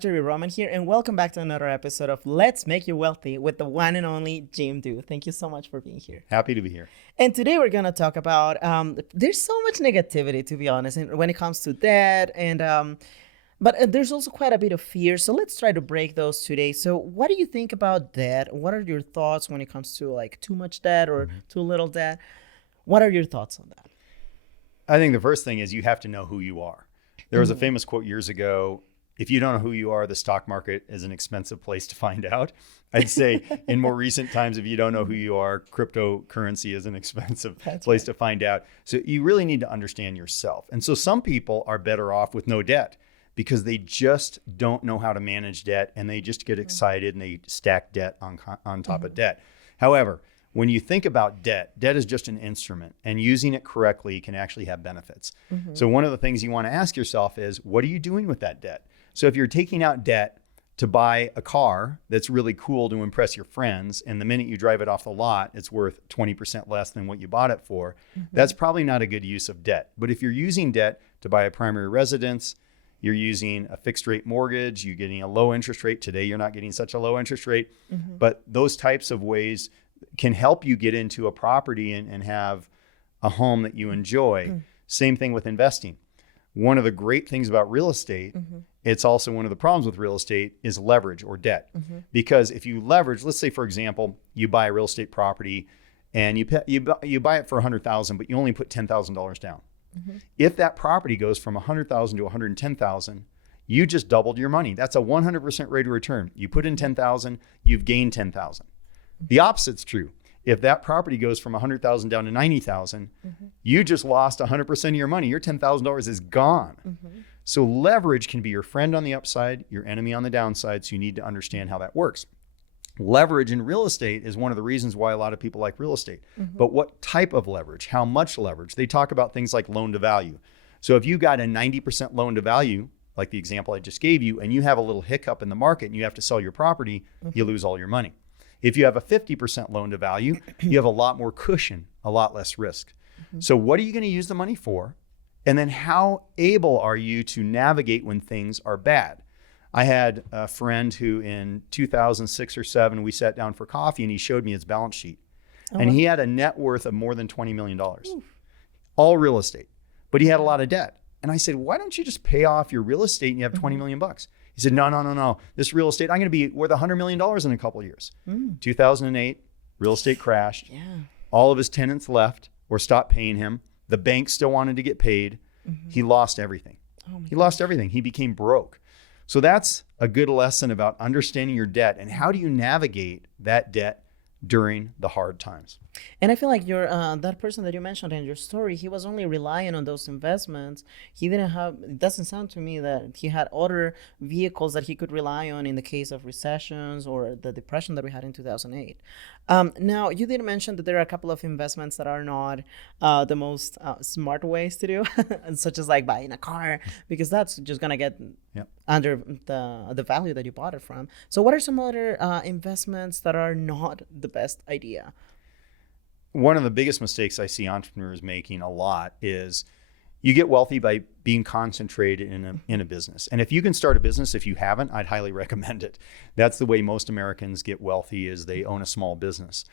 Marjorie Roman here, and welcome back to another episode of Let's Make You Wealthy with the one and only Jim Do. Thank you so much for being here. Happy to be here. And today we're going to talk about, there's so much negativity, to be honest, when it comes to debt, but there's also quite a bit of fear. So let's try to break those today. So what do you think about debt? What are your thoughts when it comes to like too much debt or too little debt? What are your thoughts on that? I think the first thing is you have to know who you are. There was a famous quote years ago: if you don't know who you are, the stock market is an expensive place to find out. I'd say in more recent times, if you don't know who you are, cryptocurrency is an expensive place to find out. So you really need to understand yourself. And so some people are better off with no debt because they just don't know how to manage debt, and they just get excited and they stack debt on top of debt. However, when you think about debt, debt is just an instrument, and using it correctly can actually have benefits. So one of the things you want to ask yourself is, what are you doing with that debt? So if you're taking out debt to buy a car that's really cool to impress your friends, and the minute you drive it off the lot, it's worth 20% less than what you bought it for, that's probably not a good use of debt. But if you're using debt to buy a primary residence, you're using a fixed rate mortgage, you're getting a low interest rate. Today, you're not getting such a low interest rate, but those types of ways can help you get into a property and have a home that you enjoy. Same thing with investing. One of the great things about real estate, it's also one of the problems with real estate, is leverage or debt. Because if you leverage, let's say, for example, you buy a real estate property and you buy it for $100,000, but you only put $10,000 down. If that property goes from $100,000 to $110,000, you just doubled your money. That's a 100% rate of return. You put in $10,000, you've gained $10,000. The opposite's true. If that property goes from $100,000 down to $90,000, you just lost 100% of your money. Your $10,000 is gone. So leverage can be your friend on the upside, your enemy on the downside. So you need to understand how that works. Leverage in real estate is one of the reasons why a lot of people like real estate. But what type of leverage? How much leverage? They talk about things like loan to value. So if you got a 90% loan to value, like the example I just gave you, and you have a little hiccup in the market and you have to sell your property, you lose all your money. If you have a 50% loan to value, you have a lot more cushion, a lot less risk. So what are you going to use the money for? And then how able are you to navigate when things are bad? I had a friend who in 2006 or 7, we sat down for coffee and he showed me his balance sheet. And he had a net worth of more than $20 million, all real estate, but he had a lot of debt. And I said, why don't you just pay off your real estate and you have $20 million bucks? He said, no. This real estate, I'm going to be worth $100 million in a couple of years. 2008, real estate crashed. All of his tenants left or stopped paying him. The bank still wanted to get paid. He lost everything. He lost everything. He became broke. So that's a good lesson about understanding your debt and how do you navigate that debt during the hard times. And I feel like you're that person that you mentioned in your story, he was only relying on those investments. He didn't have, it doesn't sound to me that he had other vehicles that he could rely on in the case of recessions or the depression that we had in 2008. Now, you did mention that there are a couple of investments that are not the most smart ways to do, such as like buying a car, because that's just going to get under the value that you bought it from. So what are some other investments that are not the best idea? One of the biggest mistakes I see entrepreneurs making a lot is you get wealthy by being concentrated in a business. And if you can start a business, if you haven't, I'd highly recommend it. That's the way most Americans get wealthy, is they own a small business.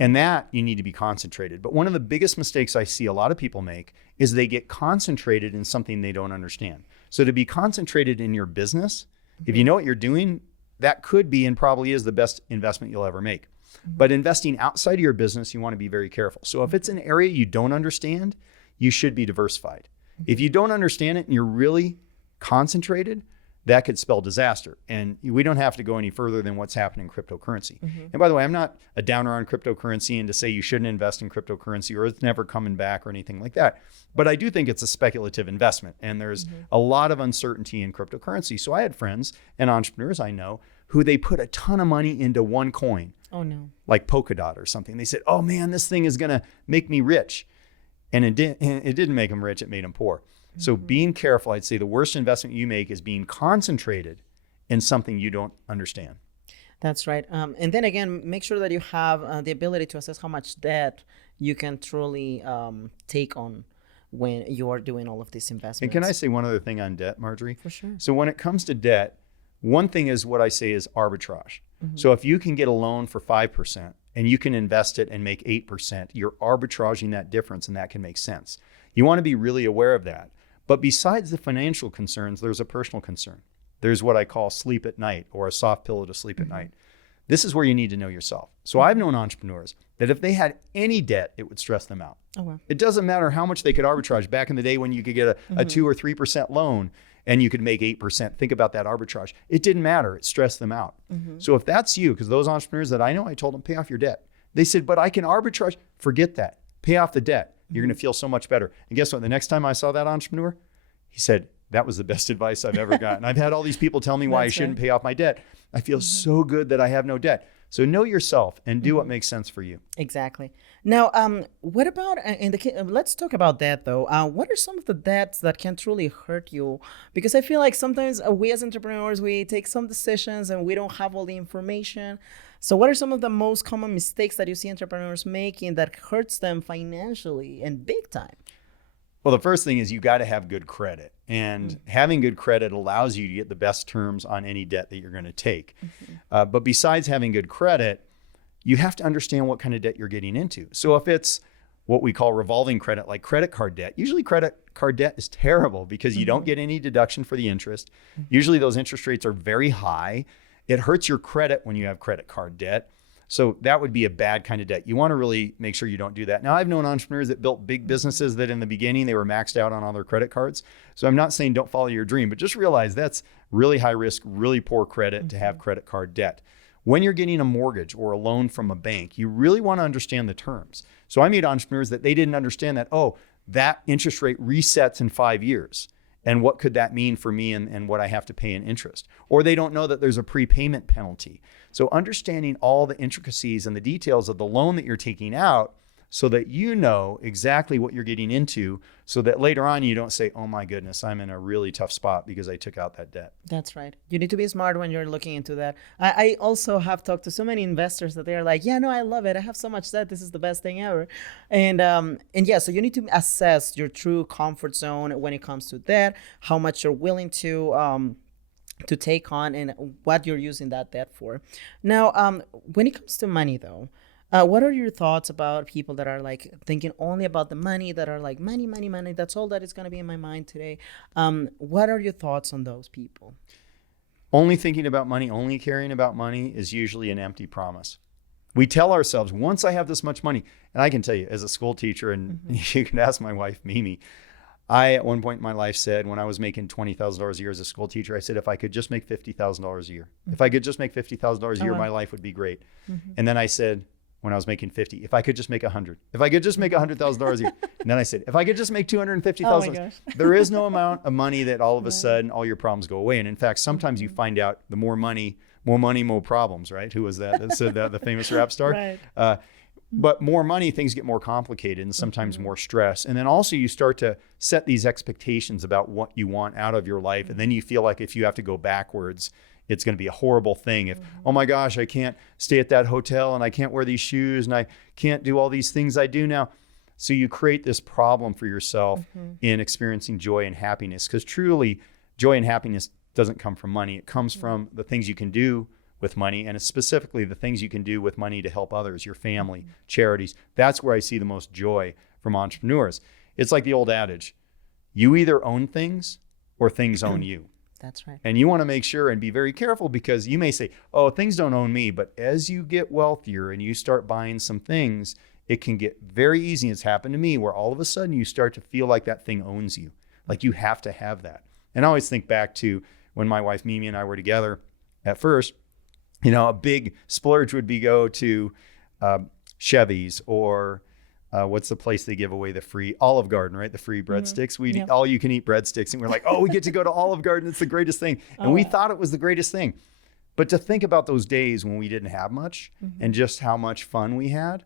And that you need to be concentrated. But one of the biggest mistakes I see a lot of people make is they get concentrated in something they don't understand. So to be concentrated in your business, if you know what you're doing, that could be and probably is the best investment you'll ever make. But investing outside of your business, you want to be very careful. So if it's an area you don't understand, you should be diversified. If you don't understand it and you're really concentrated, that could spell disaster. And we don't have to go any further than what's happening in cryptocurrency. And by the way, I'm not a downer on cryptocurrency and to say you shouldn't invest in cryptocurrency or it's never coming back or anything like that. But I do think it's a speculative investment and there's a lot of uncertainty in cryptocurrency. So I had friends and entrepreneurs I know who they put a ton of money into one coin. Oh no. Like Polkadot or something. They said, oh man, this thing is going to make me rich. And it didn't make them rich, it made them poor. So being careful, I'd say the worst investment you make is being concentrated in something you don't understand. That's right. And then again, make sure that you have the ability to assess how much debt you can truly take on when you are doing all of these investments. And can I say one other thing on debt, Marjorie? For sure. So when it comes to debt, One thing is what I say is arbitrage. So if you can get a loan for 5% and you can invest it and make 8%, you're arbitraging that difference, and that can make sense. You want to be really aware of that. But besides the financial concerns, there's a personal concern. There's what I call sleep at night, or a soft pillow to sleep at night. This is where you need to know yourself. So I've known entrepreneurs that if they had any debt, it would stress them out. Oh, wow. It doesn't matter how much they could arbitrage. Back in the day when you could get a 2 or 3% loan and you could make 8%, think about that arbitrage. It didn't matter. It stressed them out. So if that's you, because those entrepreneurs that I know, I told them, pay off your debt. They said, but I can arbitrage. Forget that. Pay off the debt. You're going to feel so much better. And guess what? The next time I saw that entrepreneur, he said, that was the best advice I've ever gotten. I've had all these people tell me why I shouldn't pay off my debt. I feel so good that I have no debt. So know yourself and do what makes sense for you. Exactly. Now, what about let's talk about that though. What are some of the debts that can truly hurt you? Because I feel like sometimes we as entrepreneurs, we take some decisions and we don't have all the information. So what are some of the most common mistakes that you see entrepreneurs making that hurts them financially and big time? Well, the first thing is you got to have good credit, and having good credit allows you to get the best terms on any debt that you're going to take. But besides having good credit, you have to understand what kind of debt you're getting into. So if it's what we call revolving credit, like credit card debt, usually credit card debt is terrible because you don't get any deduction for the interest. Usually those interest rates are very high. It hurts your credit when you have credit card debt. So that would be a bad kind of debt. You want to really make sure you don't do that. Now, I've known entrepreneurs that built big businesses that in the beginning, they were maxed out on all their credit cards. So I'm not saying don't follow your dream, but just realize that's really high risk, really poor credit to have credit card debt. When you're getting a mortgage or a loan from a bank, you really want to understand the terms. So I meet entrepreneurs that they didn't understand that, oh, that interest rate resets in 5 years. And what could that mean for me and what I have to pay in interest? Or they don't know that there's a prepayment penalty. So understanding all the intricacies and the details of the loan that you're taking out so that you know exactly what you're getting into, so that later on you don't say, oh my goodness, I'm in a really tough spot because I took out that debt. That's right. You need to be smart when you're looking into that. I also have talked to so many investors that they're like, yeah, no, I love it. I have so much debt. This is the best thing ever. And yeah, so you need to assess your true comfort zone when it comes to debt, how much you're willing to take on and what you're using that debt for. Now, when it comes to money though, what are your thoughts about people that are like thinking only about the money, that are like money, money, money? That's all that is going to be in my mind today. What are your thoughts on those people? Only thinking about money, only caring about money is usually an empty promise. We tell ourselves, once I have this much money, and I can tell you as a school teacher, and you can ask my wife, Mimi, I, at one point in my life, said when I was making $20,000 a year as a school teacher, I said, if I could just make $50,000 a year, if I could just make $50,000 a year, my life would be great. And then I said, when I was making 50, if I could just make 100, if I could just make $100,000 a year. And then I said, if I could just make 250,000, there is no amount of money that all of a sudden all your problems go away. And in fact, sometimes you find out the more money, more problems, right? Who was that said that, the famous rap star? Right. But more money, things get more complicated and sometimes more stress. And then also you start to set these expectations about what you want out of your life. And then you feel like if you have to go backwards, it's going to be a horrible thing. If, oh my gosh, I can't stay at that hotel and I can't wear these shoes and I can't do all these things I do now. So you create this problem for yourself in experiencing joy and happiness, because truly joy and happiness doesn't come from money. It comes from the things you can do with money, and specifically the things you can do with money to help others, your family, charities. That's where I see the most joy from entrepreneurs. It's like the old adage, you either own things or things own you. That's right. And you want to make sure and be very careful, because you may say, oh, things don't own me. But as you get wealthier and you start buying some things, it can get very easy. It's happened to me where all of a sudden you start to feel like that thing owns you, like you have to have that. And I always think back to when my wife Mimi and I were together at first, you know, a big splurge would be go to Chevy's or what's the place they give away the free Olive Garden, right? The free breadsticks. We'd eat all you can eat breadsticks. And we're like, oh, we get to go to Olive Garden. It's the greatest thing. And we thought it was the greatest thing. But to think about those days when we didn't have much and just how much fun we had.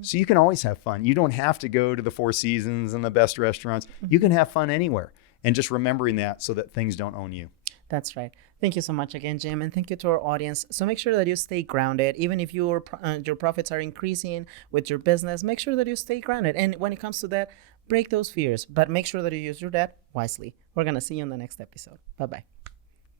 So you can always have fun. You don't have to go to the Four Seasons and the best restaurants. You can have fun anywhere. And just remembering that so that things don't own you. That's right. Thank you so much again, Jim, and thank you to our audience. So make sure that you stay grounded, even if your profits are increasing with your business. Make sure that you stay grounded, and when it comes to that, break those fears, but make sure that you use your debt wisely. We're gonna see you in the next episode. Bye bye.